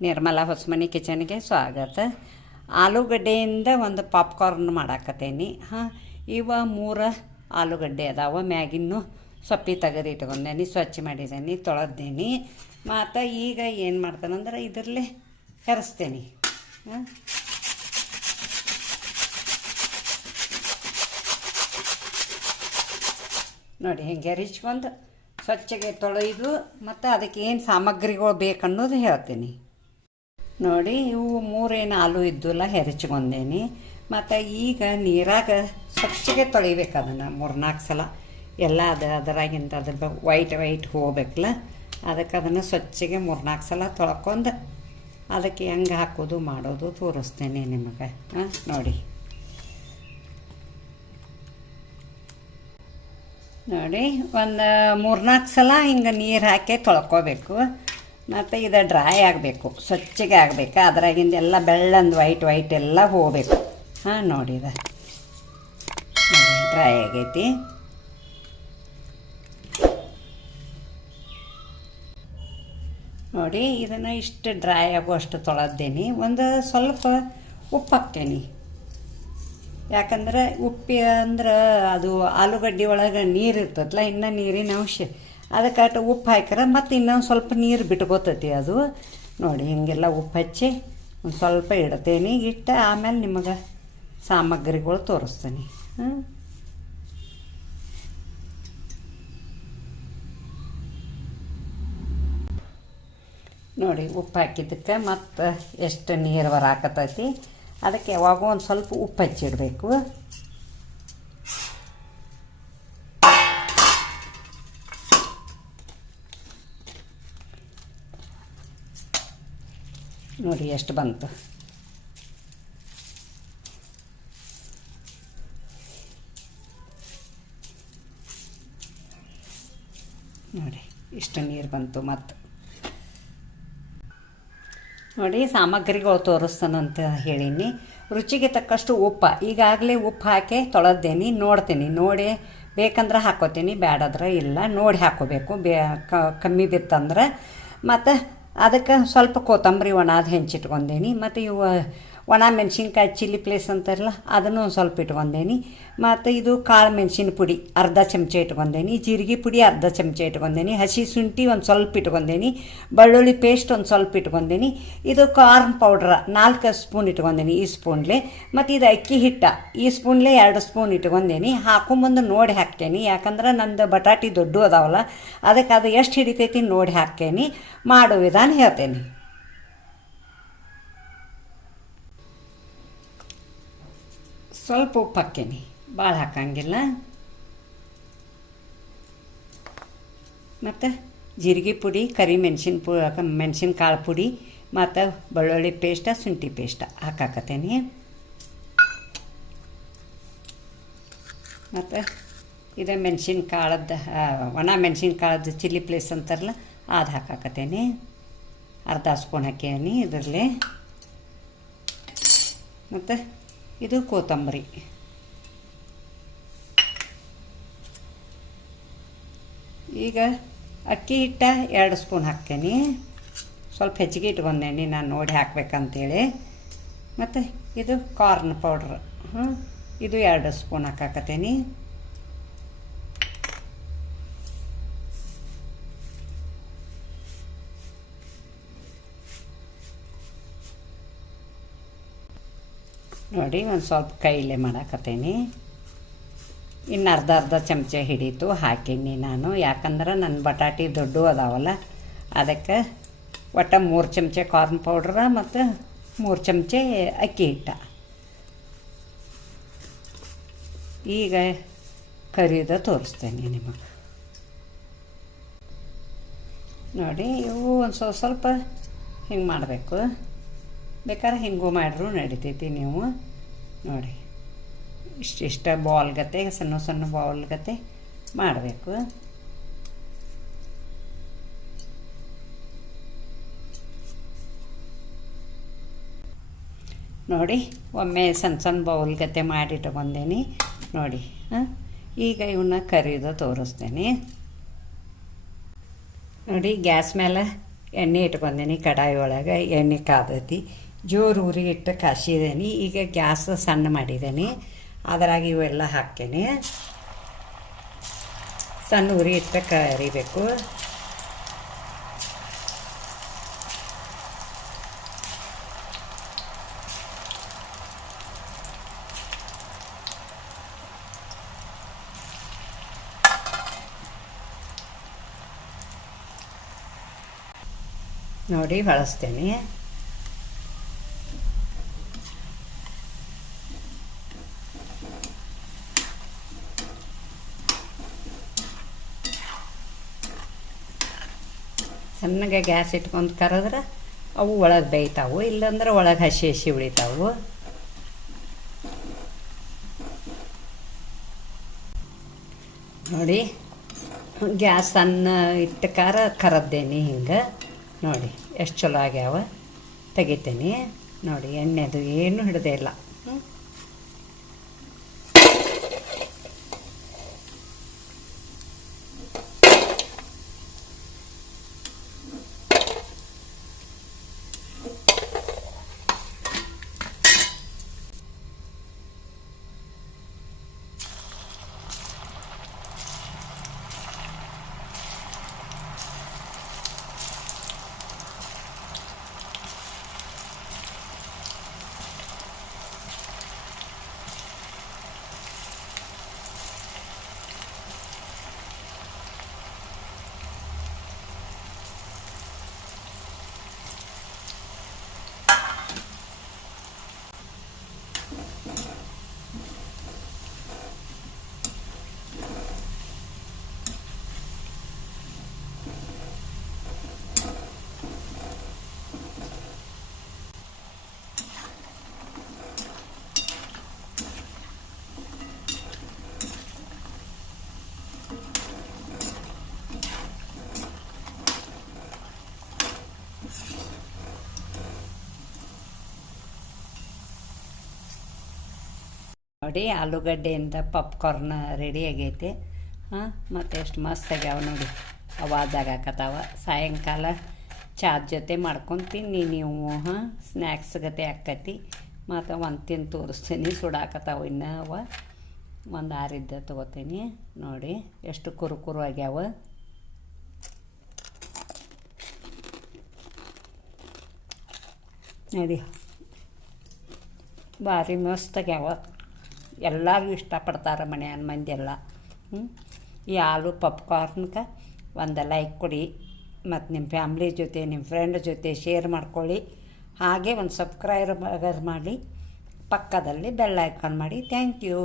ನಿರ್ಮಲಾ ಹೊಸಮನಿ ಕಿಚನ್ಗೆ ಸ್ವಾಗತ. ಆಲೂಗಡ್ಡೆಯಿಂದ ಒಂದು ಪಾಪ್ಕಾರ್ನ್ ಮಾಡಾಕತ್ತೇನಿ. ಹಾಂ, ಇವ ಮೂರು ಆಲೂಗಡ್ಡೆ ಅದಾವ. ಮ್ಯಾಗಿನ್ನು ಸೊಪ್ಪಿ ತೆಗೆದು ಇಟ್ಕೊಂಡೇನಿ, ಸ್ವಚ್ಛ ಮಾಡಿದ್ದೇನೆ ತೊಳೆದೇನಿ. ಮತ್ತು ಈಗ ಏನು ಮಾಡ್ತಾನಂದ್ರೆ ಇದರಲ್ಲಿ ಹೆರೆಸ್ತೇನೆ. ಹಾಂ. ನೋಡಿ ಹಿಂಗೆ ಹೆರಿಚ್ಕೊಂಡು ಸ್ವಚ್ಛಗೆ ತೊಳೆದು ಮತ್ತು ಅದಕ್ಕೆ ಏನು ಸಾಮಗ್ರಿಗಳು ಬೇಕನ್ನೋದು ಹೇಳ್ತೀನಿ. ನೋಡಿ, ಇವು ಮೂರೇನು ಆಲೂ ಇದ್ದಲ್ಲ, ಹೆರಚ್ಕೊಂಡೇನಿ. ಮತ್ತು ಈಗ ನೀರಾಗ ಸ್ವಚ್ಛಗೆ ತೊಳಿಬೇಕು ಅದನ್ನು ಮೂರ್ನಾಲ್ಕು ಸಲ. ಎಲ್ಲ ಅದು ಅದರಾಗಿಂದ ಅದ್ರ ವೈಟ್ ವೈಟ್ ಹೋಗ್ಬೇಕಲ್ಲ. ಅದಕ್ಕೆ ಅದನ್ನು ಸ್ವಚ್ಛಗೆ ಮೂರ್ನಾಲ್ಕು ಸಲ ತೊಳ್ಕೊಂಡು ಅದಕ್ಕೆ ಹೆಂಗೆ ಹಾಕೋದು ಮಾಡೋದು ತೋರಿಸ್ತೇನೆ ನಿಮಗೆ. ಹಾಂ ನೋಡಿ. ನೋಡಿ, ಒಂದು ಮೂರ್ನಾಲ್ಕು ಸಲ ಹಿಂಗೆ ನೀರು ಹಾಕಿ ತೊಳ್ಕೊಬೇಕು. ಮತ್ತು ಇದು ಡ್ರೈ ಆಗಬೇಕು, ಸ್ವಚ್ಛಗೆ ಆಗಬೇಕು? ಅದ್ರಾಗಿಂದ ಎಲ್ಲ ಬೆಳ್ಳಂದು ವೈಟ್ ವೈಟ್ ಎಲ್ಲ ಹೋಗಬೇಕು. ಹಾಂ, ನೋಡಿ ಇದು ನೋಡಿ ಡ್ರೈ ಆಗೈತಿ. ನೋಡಿ, ಇದನ್ನು ಇಷ್ಟು ಡ್ರೈ ಆಗುವಷ್ಟು ತೊಳೆದೇನಿ. ಒಂದು ಸ್ವಲ್ಪ ಉಪ್ಪು ಹಾಕ್ತೇನೆ. ಯಾಕಂದ್ರೆ ಉಪ್ಪಿ ಅಂದ್ರೆ ಅದು ಆಲೂಗಡ್ಡೆ ಒಳಗೆ ನೀರು ಇರ್ತದಲ್ಲ ಇನ್ನೂ ನೀರಿನ ಅಂಶ ಅದಕ್ಕೆ ಉಪ್ಪು ಹಾಕ್ಯಾರ ಮತ್ತು ಇನ್ನೊಂದು ಸ್ವಲ್ಪ ನೀರು ಬಿಟ್ಕೋತೈತಿ ಅದು. ನೋಡಿ, ಹಿಂಗೆಲ್ಲ ಉಪ್ಪು ಹಚ್ಚಿ ಒಂದು ಸ್ವಲ್ಪ ಇಡ್ತೇನೆ. ಇಟ್ಟು ಆಮೇಲೆ ನಿಮಗೆ ಸಾಮಗ್ರಿಗಳು ತೋರಿಸ್ತೀನಿ. ಹಾಂ ನೋಡಿ, ಉಪ್ಪು ಹಾಕಿದ್ದಕ್ಕೆ ಮತ್ತು ಎಷ್ಟು ನೀರು ಬರಾಕತ್ತೈತಿ ಅದಕ್ಕೆ ಯಾವಾಗೂ ಒಂದು ಸ್ವಲ್ಪ ಉಪ್ಪು ಹಚ್ಚಿಡಬೇಕು. ನೋಡಿ ಎಷ್ಟು ಬಂತು. ನೋಡಿ, ಇಷ್ಟು ನೀರು ಬಂತು ಮತ್ತು ನೋಡಿ, ಸಾಮಗ್ರಿಗಳು ತೋರಿಸ್ತಾನಂತ ಹೇಳೀನಿ. ರುಚಿಗೆ ತಕ್ಕಷ್ಟು ಉಪ್ಪು. ಈಗಾಗಲೇ ಉಪ್ಪು ಹಾಕಿ ತೊಳೆದೇನಿ ನೋಡ್ತೀನಿ. ನೋಡಿ, ಬೇಕಂದ್ರೆ ಹಾಕೋತೀನಿ ಬ್ಯಾಡದ್ರೆ ಇಲ್ಲ. ನೋಡಿ ಹಾಕೋಬೇಕು ಬೇ ಕಮ್ಮಿ ಬಿತ್ತಂದ್ರೆ. ಮತ್ತು ಅದಕ್ಕೆ ಸ್ವಲ್ಪ ಕೊತ್ತಂಬರಿ ಒಣಾದ ಹೆಂಚಿಟ್ಕೊಂಡೇನಿ ಮತ್ತು ಇವು ಒಣ ಮೆಣಸಿನ್ಕಾಯಿ ಚಿಲ್ಲಿ ಪ್ಲೇಸ್ ಅಂತಾರಲ್ಲ, ಅದನ್ನು ಒಂದು ಸ್ವಲ್ಪ ಇಟ್ಕೊಂಡೇನಿ. ಮತ್ತು ಇದು ಕಾಳು ಮೆಣಸಿನ ಪುಡಿ, ಅರ್ಧ ಚಮಚ ಇಟ್ಕೊಂಡೇನಿ. ಜೀರಿಗೆ ಪುಡಿ ಅರ್ಧ ಚಮಚ ಇಟ್ಕೊಂಡೇನಿ. ಹಸಿ ಶುಂಠಿ ಒಂದು ಸ್ವಲ್ಪ ಇಟ್ಕೊಂಡೇನಿ. ಬೆಳ್ಳುಳ್ಳಿ ಪೇಸ್ಟ್ ಒಂದು ಸ್ವಲ್ಪ ಇಟ್ಕೊಂಡೇನಿ. ಇದು ಕಾರ್ನ್ ಪೌಡ್ರ ನಾಲ್ಕು ಸ್ಪೂನ್ ಇಟ್ಕೊಂಡೇನಿ ಈ ಸ್ಪೂನ್ಲೆ ಮತ್ತು ಇದು ಅಕ್ಕಿ ಹಿಟ್ಟ, ಈ ಸ್ಪೂನ್ಲೆ ಎರಡು ಸ್ಪೂನ್ ಇಟ್ಕೊಂಡೇನಿ. ಹಾಕೊಂಬಂದು ನೋಡಿ ಹಾಕ್ತೇನೆ. ಯಾಕಂದ್ರೆ ನಂದು ಬಟಾಟಿ ದೊಡ್ಡ ಅದಾವಲ್ಲ, ಅದಕ್ಕೆ ಅದು ಎಷ್ಟು ಹಿಡಿತೈತಿ ನೋಡಿ ಹಾಕ್ತೇನೆ. ಮಾಡೋ ವಿಧಾನ ಹೇಳ್ತೇನೆ. ಸ್ವಲ್ಪ ಉಪ್ಪು ಹಾಕ್ಕೇನಿ ಭಾಳ ಹಾಕಂಗಿಲ್ಲ. ಮತ್ತು ಜೀರಿಗೆ ಪುಡಿ, ಕರಿ ಮೆಣಸಿನ ಪು ಮೆಣಸಿನ ಕಾಳು ಪುಡಿ, ಮತ್ತು ಬೆಳ್ಳುಳ್ಳಿ ಪೇಸ್ಟ ಶುಂಠಿ ಪೇಸ್ಟ ಹಾಕಾಕತ್ತೇನಿ. ಮತ್ತು ಇದು ಮೆಣಸಿನ ಕಾಳದ್ದು ಒಣ ಮೆಣಸಿನ ಕಾಳದ್ದು ಚಿಲ್ಲಿ ಪ್ಲೇಸ್ ಅಂತಾರಲ್ಲ, ಅದು ಹಾಕಾಕತ್ತೇನಿ. ಅರ್ಧ ಸ್ಪೂನ್ ಹಾಕೇನಿ ಇದರಲ್ಲಿ. ಮತ್ತು ಇದು ಕೊತ್ತಂಬರಿ. ಈಗ ಅಕ್ಕಿ ಹಿಟ್ಟ ಎರಡು ಸ್ಪೂನ್ ಹಾಕ್ತೇನೆ. ಸ್ವಲ್ಪ ಹೆಚ್ಚಿಗೆ ಇಟ್ಕೊಂಡೇನಿ ನಾನು ನೋಡಿ ಹಾಕ್ಬೇಕಂತೇಳಿ. ಮತ್ತು ಇದು ಕಾರ್ನ್ ಪೌಡ್ರ್. ಹ್ಞೂ ಇದು ಎರಡು ಸ್ಪೂನ್ ಹಾಕಾಕತ್ತೇನಿ. ನೋಡಿ, ಒಂದು ಸ್ವಲ್ಪ ಕೈಲೇ ಮಾಡಾಕತ್ತೇನಿ. ಇನ್ನು ಅರ್ಧ ಅರ್ಧ ಚಮಚ ಹಿಡಿತು ಹಾಕೀನಿ ನಾನು. ಯಾಕಂದ್ರೆ ನನ್ನ ಬಟಾಟಿ ದೊಡ್ಡು ಅದಾವಲ್ಲ, ಅದಕ್ಕೆ ಒಟ್ಟು ಮೂರು ಚಮಚ ಕಾರ್ನ್ ಪೌಡ್ರ ಮತ್ತು ಮೂರು ಚಮಚ ಅಕ್ಕಿ ಹಿಟ್ಟ. ಈಗ ಕರಿದ ತೋರಿಸ್ತೇನೆ ನಿಮಗೆ. ನೋಡಿ, ಇವು ಒಂದು ಸ್ವಲ್ಪ ಸ್ವಲ್ಪ ಹಿಂಗೆ ಮಾಡಬೇಕು. ಬೇಕಾದ್ರೆ ಹಿಂಗೂ ಮಾಡ್ರೂ ನಡಿತೈತಿ ನೀವು. ನೋಡಿ ಇಷ್ಟಿಷ್ಟ ಬಾಲ್ ಗತೆ, ಸಣ್ಣ ಸಣ್ಣ ಬಾಲ್ ಗತೆ ಮಾಡಬೇಕು. ನೋಡಿ, ಒಮ್ಮೆ ಸಣ್ಣ ಸಣ್ಣ ಬೌಲ್ ಗತೆ ಮಾಡಿಟ್ಕೊಂಡೇನಿ ನೋಡಿ, ಹಾಂ? ಈಗ ಇವನ್ನ ಕರಿದು ತೋರಿಸ್ತೇನೆ. ನೋಡಿ, ಗ್ಯಾಸ್ ಮೇಲೆ ಎಣ್ಣೆ ಇಟ್ಕೊಂಡೇನಿ ಕಡಾಯಿ ಒಳಗೆ, ಎಣ್ಣೆ ಕಾದೈತಿ. ಜೋರು ಉರಿ ಇಟ್ಟು ಕಾಸಿದ್ದೀನಿ ಈಗ ಗ್ಯಾಸ್ ಸಣ್ಣ ಮಾಡಿದ್ದೀನಿ ಅದರಾಗ ಇವೆಲ್ಲ ಹಾಕ್ತೇನೆ. ಸಣ್ಣ ಉರಿ ಇಟ್ಟು ಕರಿಬೇಕು. ನೋಡಿ, ಬಳಸ್ತೇನೆ. ಸಣ್ಣಗೆ ಗ್ಯಾಸ್ ಇಟ್ಕೊಂಡು ಕರೆದ್ರೆ ಅವು ಒಳಗೆ ಬೇಯ್ತಾವು, ಇಲ್ಲಂದ್ರೆ ಒಳಗೆ ಹಸಿ ಹಸಿ ಉಳಿತಾವು. ನೋಡಿ, ಗ್ಯಾಸ್ ಅನ್ನ ಇಟ್ಟ ಖಾರ ಕರದ್ದೇನೆ ಹಿಂಗೆ. ನೋಡಿ, ಎಷ್ಟು ಚಲೋ ಆಗ್ಯಾವ. ತೆಗಿತೇನೆ. ನೋಡಿ, ಎಣ್ಣೆದು ಏನು ಹಿಡ್ದೇ ಇಲ್ಲ. ನೋಡಿ ಆಲೂಗಡ್ಡೆಯಿಂದ ಪಾಪ್ಕಾರ್ನ್ ರೆಡಿ ಆಗೈತೆ. ಹಾಂ, ಮತ್ತು ಎಷ್ಟು ಮಸ್ತ್ ಆಗ್ಯಾವ ನೋಡಿ. ಅವಾದಾಗ ಹಾಕತ್ತಾವ ಸಾಯಂಕಾಲ ಚಾ ಜೊತೆ ಮಾಡ್ಕೊಂಡು ತಿನ್ನಿ ನೀವು, ಹಾಂ ಸ್ನ್ಯಾಕ್ಸ್ ಗತೆ ಹಾಕತಿ. ಮತ್ತು ಒಂದು ತಿಂದು ತೋರಿಸ್ತೀನಿ ಸುಡಾಕತ್ತಾವ ಇನ್ನೂ ಅವ. ಒಂದು ಆರಿದ್ದ ತೊಗೋತೀನಿ. ನೋಡಿ, ಎಷ್ಟು ಕುರು ಕುರು ಆಗ್ಯಾವ. ನೋಡಿ. ಭಾರಿ ಮಸ್ತ್ ಆಗ್ಯಾವ. ಎಲ್ಲರೂ ಇಷ್ಟಪಡ್ತಾರೆ ಮಂದಿ ಎಲ್ಲ ಈ ಆಲೂ ಪಾಪ್ಕಾರ್ನ್ಗೆ ಒಂದು ಲೈಕ್ ಕೊಡಿ. ಮತ್ತು ನಿಮ್ಮ ಫ್ಯಾಮ್ಲಿ ಜೊತೆ ನಿಮ್ಮ ಫ್ರೆಂಡ್ ಜೊತೆ ಶೇರ್ ಮಾಡ್ಕೊಳ್ಳಿ. ಹಾಗೆ ಒಂದು ಸಬ್ಸ್ಕ್ರೈಬರ್ ಮಾಡಿ, ಪಕ್ಕದಲ್ಲಿ ಬೆಲ್ ಐಕಾನ್ ಮಾಡಿ. Thank you